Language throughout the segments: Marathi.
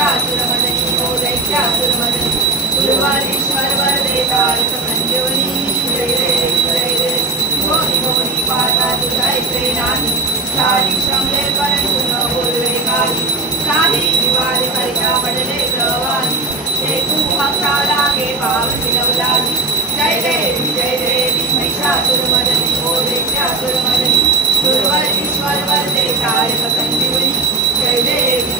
महिषासुरमर्दिनी हो दैत्यासुरमर्दिनी गुरुवारीश्वर वरदे तारक संजीवनी जय देवी जय देवी मोहि मोहि पाता तुझाई प्रेणानी सारी श्रमले परंतु न बोलवे काही काही दिवाळी परिका पडले प्रवाही हे तू भक्ता लागे पावती लवलागी जय देवी महिषासुरमर्दिनी हो दैत्यासुरमर्दिनी गुरुवारीश्वर वरदे तारक संजीवनी जय देवी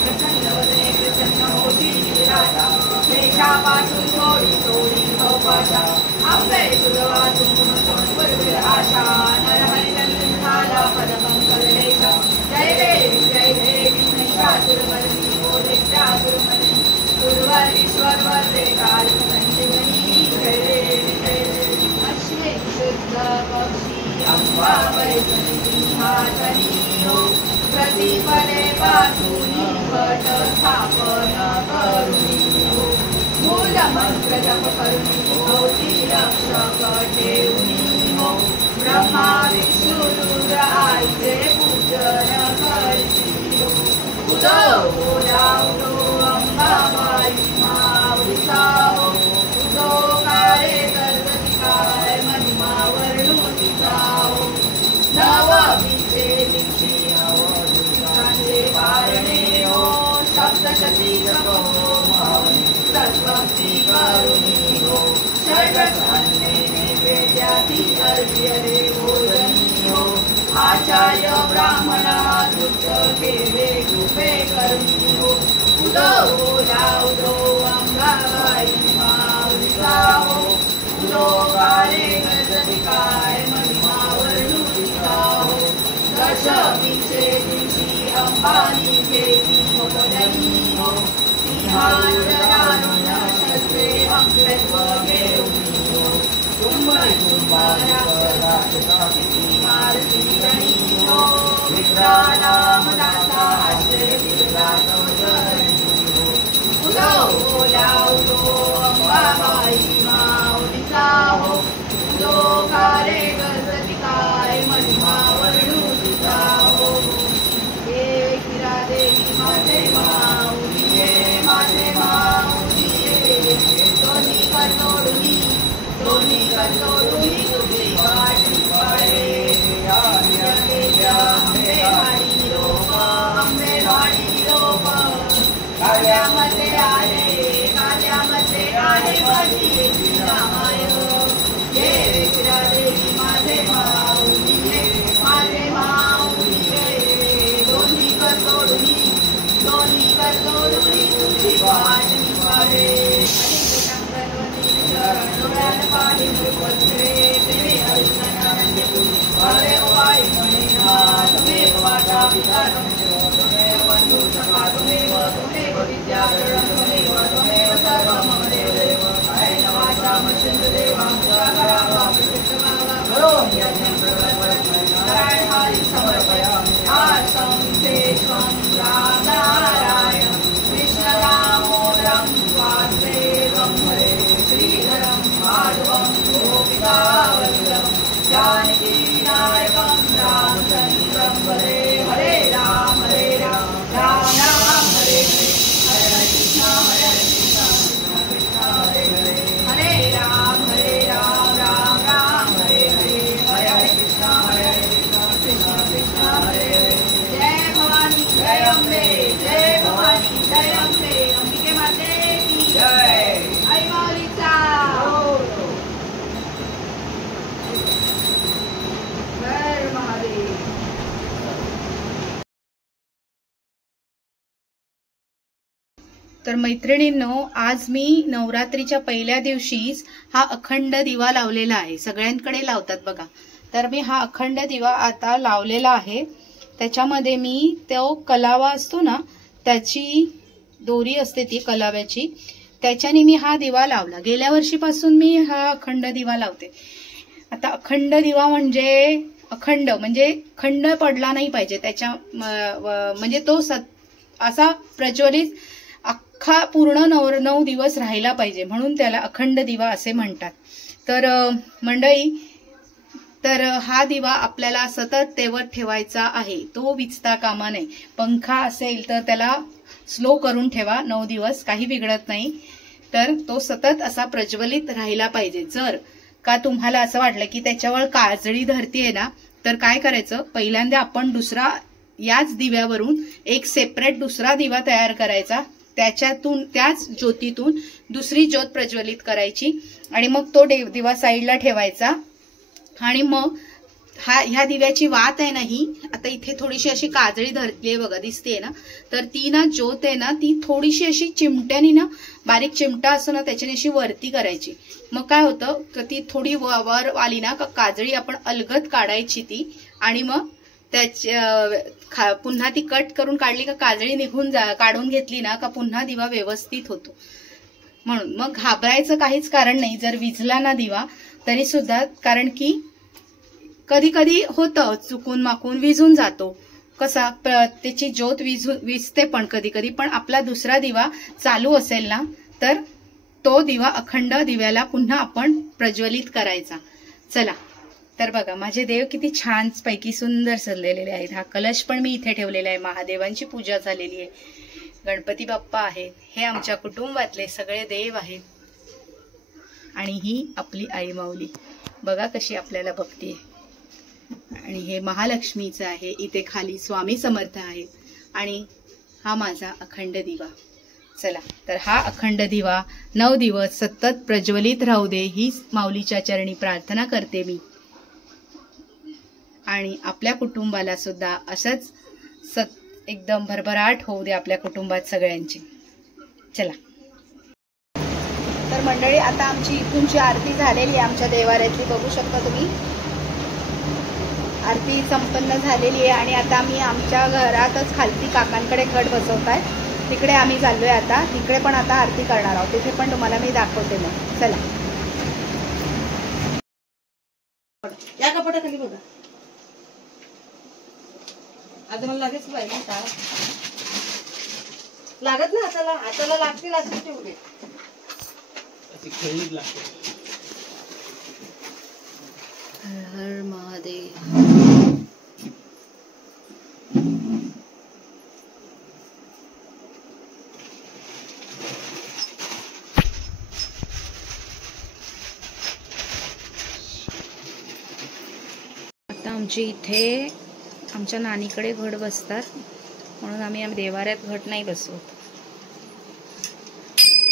प्रसन्न प्रसन्न होती विराजा क्लेशापासून थोडी थोडी भवपाशा अभय तुझवातून पूर्वीर आशा नरहरिचंद्र झाला पदपंकलेशा जय देवी महिषासुरमर्दिनी हो दैत्यासुरमर्दिनी गुरुवारीश्वर वरदे तारक संजीवनी जय देवी अश्वे शुद्ध पक्षी अंबा वैष्णवी सिंहासनी हो प्रतिपदे पाठुनी पट स्थापन करुणी हो मूल मंत्र जप करुणी भोवती रक्षक ठेवणी हो ब्रह्मा विष्णु रुद्र आईचे पूजन करती हो उदो अंबाबाई माऊलीचा हो उदो काळे कर्तविकार महिमा वर्णुतीचा हो नवमीचे दिवशी पारणे हो सप्तशती जपो सत्वक्ती करुणी हो सर्वसान्ने नैवेद्यासी अर्घ्य देवोजनी हो आचार्य ब्राह्मणा दृष्ट केले कृपे करुणी हो उदो अंगाबाई माऊलीचा हो उदो काळे कर्तविकार महिमा वर्णुतीचा हो दशमीचे दिवशी अंबानी घेती मोदनी हो सिंहासनारूढ शस्त्रे अमृतत्व घेऊनी हो कुंभराक्षसाची मारती रणी हो विक्रालाम दासा आश्रय दिला चरणी हो उदो अंबाबाई माऊलीचा हो उदो काळे कर्तविकार महिमा वर्णुतीचा हो देवी माझे माऊली माझे माऊली दोन्ही करतोडुनी तुझी वाटी पडे आंबेवाडी लोक काल्यामध्ये आले माझी रामाय देवी माझे माऊली माझे माऊली दोन्ही करतोडुनी तुझी वाटी पडे डोळ्यात पाणी पत्रे देवी हरिनारायण अरे वाई म्हणे तुम्ही वाटा विचार तुम्हें बंधु सखा तुम्हें विद्या तुम्हें सर्व ममदेव ऐन वाचा मच्छिंद्र देवांचा करावा करो नारायण हरि समर्पयामि आसं तेषं राम नारायण कृष्ण दामोदरं वासुदेवं हरे श्रीधरं माधवं गोपिकावल्लभं जानकी नायकं रामचन्द्रं वन्दे हरे राम राम राम हरे हरे हरे कृष्ण कृष्ण हरे हरे हरे राम राम हरे हरे हरे कृष्ण कृष्ण कृष्ण हरे हरे जय भवानी जय अम्बे जय भवानी जय अम्बे अंबिके माते की जय आई माऊलीचा हर महादेव. तर मैत्रिणींनो, आज मी नवरात्रीच्या पहिल्या दिवशीच हा अखंड दिवा लावलेला आहे. सगळ्यांकडे लावतात बघा. तर मी हा अखंड दिवा आता लावलेला आहे. त्याच्यामध्ये मी तो कलावा असतो ना, त्याची दोरी असते ती कलाव्याची, त्याच्याने मी हा दिवा लावला. गेल्या वर्षीपासून मी हा अखंड दिवा लावते. आता अखंड दिवा म्हणजे अखंड म्हणजे खंड पडला नाही पाहिजे त्याच्या, म्हणजे तो असा प्रज्वलित अख्खा पूर्ण 9 दिवस राहिला पाहिजे, म्हणून त्याला अखंड दिवा असे म्हणतात. तर मंडळी, तर हा दिवा आपल्याला सतत तेवत ठेवायचा आहे, तो विझता कामा नये. पंखा असेल तर त्याला स्लो करून ठेवा, 9 दिवस काही बिघडत नाही. तर तो सतत असा प्रज्वलित राहिला पाहिजे. जर का तुम्हाला असं वाटलं की त्याच्यावर काजळी धरतीये ना, तर काय करायचं, पहिल्यांदा आपण दुसरा याच दिव्यावरून एक सेपरेट दुसरा दिवा तयार करायचा, त्याच्यातून त्याच ज्योतीतून दुसरी ज्योत प्रज्वलित करायची आणि मग तो दिवा साईडला ठेवायचा. आणि मग ह्या दिव्याची वात आहे ना, ही आता इथे थोडीशी अशी काजळी धरतीये बघा, दिसतेय ना, तर ती ना ज्योत आहे ना, ती थोडीशी अशी चिमट्यानी ना, बारीक चिमटा असतो ना त्याच्याने अशी वरती करायची. मग काय होतं, ती थोडी वर आली ना का काजळी आपण अलगद काढायची ती, आणि मग पुन्हा ती कट करून काढली का काजळी निघून काढून घेतली ना का पुन्हा दिवा व्यवस्थित होतो. म्हणून मग घाबरायचं काहीच कारण नाही जर विझला ना दिवा तरी सुद्धा, कारण की कधी कधी होतं चुकून माकून विझून जातो, कसा त्याची ज्योत विझते पण कधी कधी, पण आपला दुसरा दिवा चालू असेल ना तर तो दिवा अखंड दिव्याला पुन्हा आपण प्रज्वलित करायचा. चला तर बघा माझे देव किती छान पैकी सुंदर सजलेले आहेत. हा कलश पण मी इथे ठेवलेला आहे, महादेवांची पूजा झालेली आहे, गणपती बाप्पा आहेत, हे आमच्या कुटुंबातले सगळे देव आहेत, आणि ही आपली आई माऊली बघा कशी आपल्याला बघतीये. आणि हे महालक्ष्मीचं आहे, इथे खाली स्वामी समर्थ आहेत, आणि हा माझा अखंड दिवा. चला तर हा अखंड दिवा 9 दिवस सतत प्रज्वलित राहू दे, ही माऊलीच्या चरणी प्रार्थना करते मी. आणि आपल्या कुटुंबाला सुद्धा असंच एकदम भरभराट होऊ दे आपल्या कुटुंबात सगळ्यांची. चला तर मंडळी, आता आमची इथूनची आरती झालेली आहे, आमच्या देवाऱ्यातली बघू शकता तुम्ही, आरती संपन्न झालेली आहे. आणि आता आम्ही आमच्या घरातच खालती काकांकडे घट बसवताय, तिकडे आम्ही चाललोय आता, तिकडे पण आता आरती करणार आहोत, तिथे पण तुम्हाला मी दाखवते. मग चला या कपाटाखाली बघा, आता मला लागेच पाहिजे लागत ना, हाताला लागतील असं ठेवले. हर हर महादेव. आता आमची इथे आमच्या नानीकडे घट बसतात, म्हणून आम्ही देवाऱ्यात घट नाही बसवत.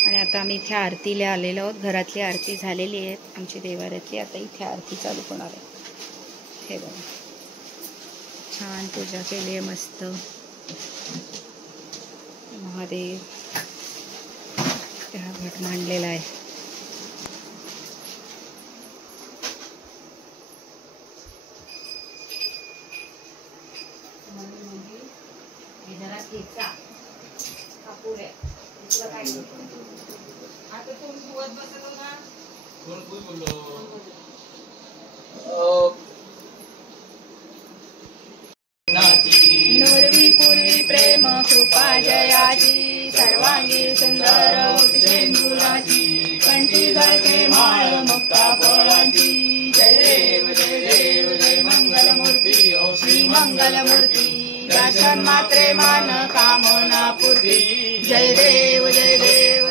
आणि आता आम्ही इथे आरतीला आलेलो आहोत, घरातली आरती झालेली आहे आमची देवाऱ्यातली, आता इथे आरती चालू होणार आहे. हे बघा छान पूजा केली आहे, मस्त महादेव हा घट मांडलेला आहे. नुरवी पूर्वी प्रेम कृपा जयाची, सर्वांगी सुंदर शेंदुराची, कंठी घालते माळ मुक्ता फळांची. जय देव जय देव जय मंगलमूर्ती ओ श्री मंगलमूर्ती, दर्शन मात्रे मान कामना पूर्ती. जय देव जय देव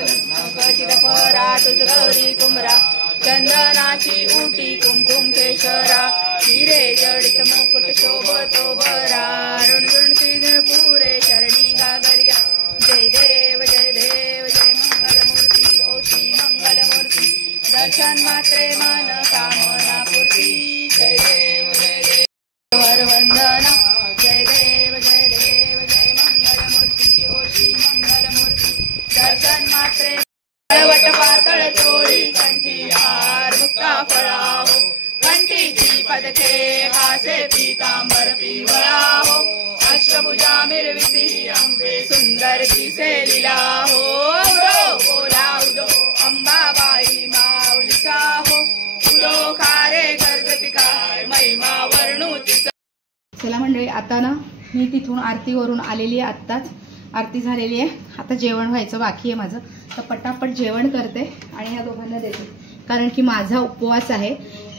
परा तुझ गौरी कुमरा, चंदनाची उटी कुमकुम केशरा, हिरे जडित मुकुट शोभतो बरा, ऋणऋण पुरे चरणी गागरिया. जय देव जय देव जय मंगलमूर्ती ओ श्री मंगलमूर्ती, दर्शन मात्रे मन कामना पूर्ती. जय देव जय देव वंदना. जय देव जय देव जय मंगलमूर्ती ओ श्री मंगलमूर्ती, दर्शन मात्रे वट पातळ चोळी कंठी हार मुक्ता फळा हो, कंठीची पदके कासे पीतांबर पिवळा हो, अष्टभुजा मिरविती अंबे सुंदर दिसे लीला हो. उदो बोला उदो अंबाबाई माऊलीचा हो, उदो खारे गर्गती काय महिमा वर्णुतीचा. चला मंडळी, आता ना मी तिथून आरतीवरून आलेली आहे, आत्ताच आरती झालेली आहे, आता जेवण व्हायचं बाकी आहे माझं, तर पटापट जेवण करते आणि ह्या दोघांना देते, कारण की माझा उपवास आहे.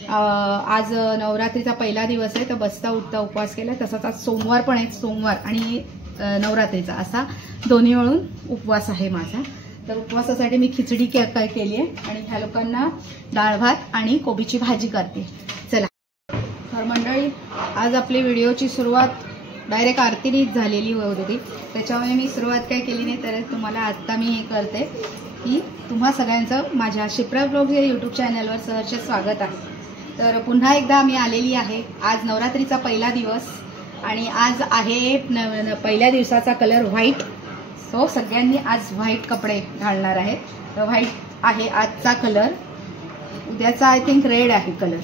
आज नवरात्रीचा पहिला दिवस आहे, तर बसता उठता उपवास केला. तसाच आज सोमवार पण आहे, सोमवार आणि नवरात्रीचा असा दोन्ही मिळून उपवास आहे माझा. तर उपवासासाठी मी खिचडी काय केली आहे आणि ह्या लोकांना डाळ भात आणि कोबीची भाजी करते. चला. तर मंडळी, आज आपली व्हिडिओची सुरुवात डायरेक्ट आरतीनेच झालेली होती, त्याच्यामुळे मी सुरुवात काय केली नाही. तर तुम्हाला आत्ता मी हे करते की तुम्हा सगळ्यांचं माझ्या शिप्रा ब्लॉग्स या यूट्यूब चॅनलवर सहर्ष स्वागत आहे. तर पुन्हा एकदा मी आलेली आहे. आज नवरात्रीचा पहिला दिवस आणि आज आहे पहिल्या दिवसाचा कलर व्हाईट. सो सगळ्यांनी आज व्हाईट कपडे घालणार आहेत. तर व्हाईट आहे आजचा कलर, उद्याचा आय थिंक रेड आहे कलर,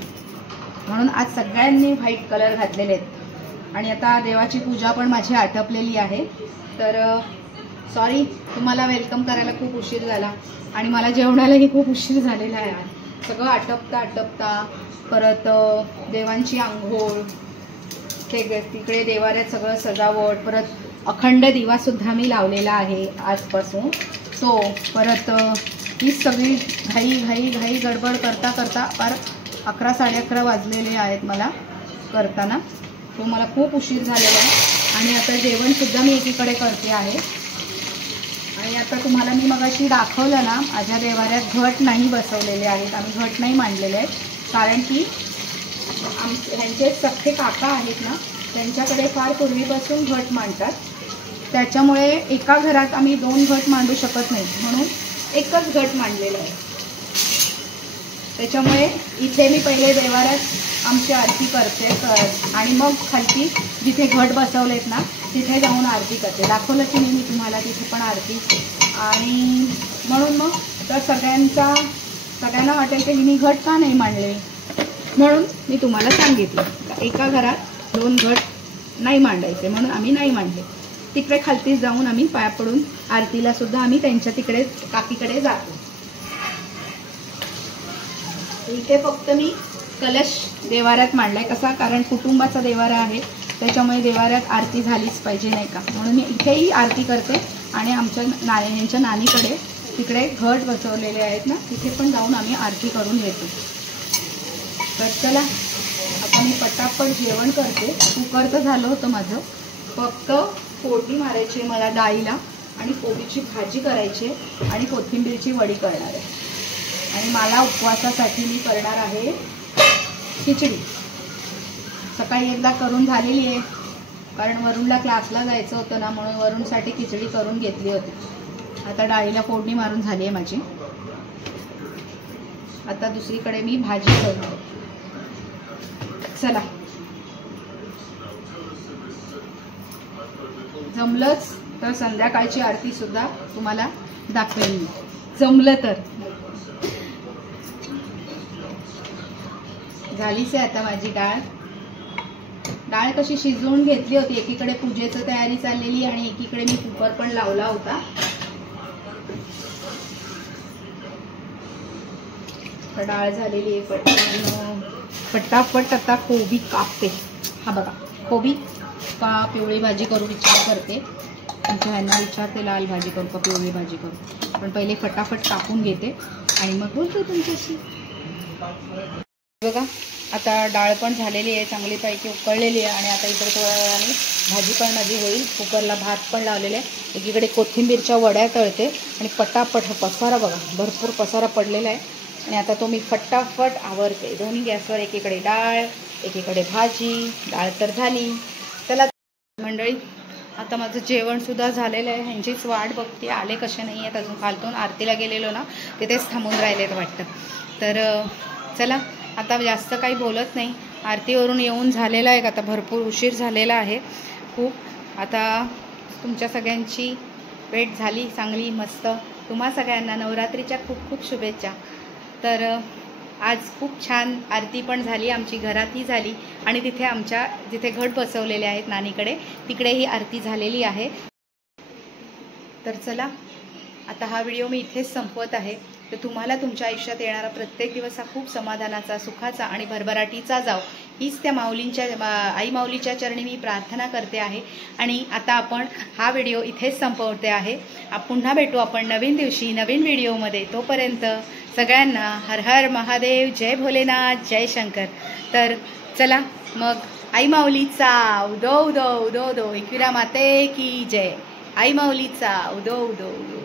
म्हणून आज सगळ्यांनी व्हाईट कलर घातलेले आहेत. आणि आता देवाची पूजा पण माझी आटपलेली आहे. तर सॉरी, तुम्हाला वेलकम करायला खूप उशीर झाला आणि मला जेवणालाही खूप उशीर झालेला आहे. सगळं आटपता परत देवांची आंघोळ, तिकडे देवाऱ्यात सगळं सजावट, परत अखंड दिवासुद्धा मी लावलेला आहे आजपासून. तो परत ही सगळी घाई गडबड करता फार 11 साडे11 वाजलेले आहेत मला करताना. तो मला खूप उशीर झालेला आहे आणि आता जेवणसुद्धा मी एकीकडे करते आहे. आणि आता तुम्हाला मी मगाशी दाखवलं ना, माझ्या देवाऱ्यात घट नाही बसवलेले आहेत, आम्ही घट नाही मांडलेले आहेत. कारण की ह्यांचे सख्खे काका आहेत ना, त्यांच्याकडे फार पूर्वीपासून घट मांडतात. त्याच्यामुळे एका घरात आम्ही 2 घट मांडू शकत नाही, म्हणून एकच घट मांडलेला आहे. त्याच्यामुळे इथे मी पहिले देवाऱ्यात आमची आरती करते आणि मग खालती जिथे घट बसवलेत ना तिथे जाऊन आरती करते. दाखवलं की मी तुम्हाला तिथे पण आरती. आणि म्हणून मग तर सगळ्यांना वाटेल की मी घट का नाही मांडले, म्हणून मी तुम्हाला सांगितलं एका घरात 2 घट नाही मांडायचे, म्हणून आम्ही नाही मांडले. तिकडे खालती जाऊन आम्ही पाया पडून आरतीला सुद्धा आम्ही त्यांच्या तिकडे काकीकडे जातो. इथे फक्त मी कलश देवाऱ्यात मांडलाय. कसा, कारण कुटुंबाचा देवारा आहे, त्याच्यामुळे देवाऱ्यात आरती झालीच पाहिजे नाही का, म्हणून मी इथेही आरती करते. आणि आमच्या ह्यांच्या नानीकडे तिकडे घट बसवलेले आहेत ना, तिथे पण जाऊन आम्ही आरती करून घेतो. तर चला, आता मी पटापट जेवण करते. कुकर तर झालं होतं माझं, फक्त फोडणी मारायची मला डाळीला आणि कोबीची भाजी करायची आणि कोथिंबीरची वडी करणार आहे. आणि मला उपवासासाठी मी करणार आहे खिचडी. सकाळी एकदा करून झालेली आहे, कारण वरुणला क्लासला जायचं होतं ना, म्हणून वरुणसाठी खिचडी करून घेतली होती. आता डाळीला फोडणी मारून झाली आहे माझी. आता दुसरीकडे मी भाजी करणार. चला, जमलंच तर संध्याकाळची आरती सुद्धा तुम्हाला दाखवेन मी, जमलं तर. झालीच आहे आता माझी डाळ कशी शिजवून घेतली होती. एकीकडे पूजेची तयारी चाललेली आणि एकीकडे मी कुकर पण लावला होता. डाळ झालेली आहे. पटापट आता कोबी कापते. हा बघा, कोबी का पिवळी भाजी करू विचार करते. आमच्या ह्यांना विचारते लाल भाजी करू का पिवळी भाजी करू, पण पहिले फटाफट कापून घेते आणि मग बोलतो तुमच्याशी. बघा, आता डाळ पण झालेली आहे, चांगलीपैकी उकळलेली आहे. आणि आता इकडे थोड्या वेळाने भाजी पण माझी होईल. कुकरला भात पण लावलेला आहे. एकीकडे कोथिंबीरच्या वड्या तळते आणि पटापट पसारा बघा, भरपूर पसारा पडलेला आहे. आणि आता तो मी फटाफट आवरते. दोन्ही गॅसवर, एकीकडे डाळ एकीकडे भाजी. डाळ तर झाली. चला मंडळी, आता माझं जेवणसुद्धा झालेलं आहे. ह्यांचीच वाट बघते, आले कसे नाही आहेत अजून. खालतून आरतीला गेलेलो ना, तिथेच थांबून राहिलेत वाटतं. तर चला, आता जास्त काही बोलत नाही. आरतीवरून येऊन झालेला आहे, आता भरपूर उशीर झालेला आहे खूप. आता तुमच्या सगळ्यांची भेट झाली चांगली मस्त. तुम्हा सगळ्यांना नवरात्रीच्या खूप खूप शुभेच्छा. तर आज खूप छान आरती पण झाली, आमची घरातही झाली आणि तिथे आमच्या जिथे घट बसवलेले आहेत नानीकडे, तिकडेही आरती झालेली आहे. तर चला, आता हा व्हिडिओ मी इथेच संपवत आहे. तर तुम्हाला तुमच्या आयुष्यात येणारा प्रत्येक दिवस हा खूप समाधानाचा, सुखाचा आणि भरभराटीचा जाओ, हीच त्या माऊलींच्या आई माऊलीच्या चरणी मी प्रार्थना करते आहे. आणि आता आपण हा व्हिडिओ इथेच संपवते आहे. पुन्हा भेटू आपण नवीन दिवशी नवीन व्हिडिओमध्ये. तोपर्यंत सगळ्यांना हर हर महादेव, जय भोलेनाथ, जय शंकर. तर चला मग आई माऊलीचा उदो उदो उदो उदो, एकविरा माते की जय. आई माऊलीचा उदो उदो उदो.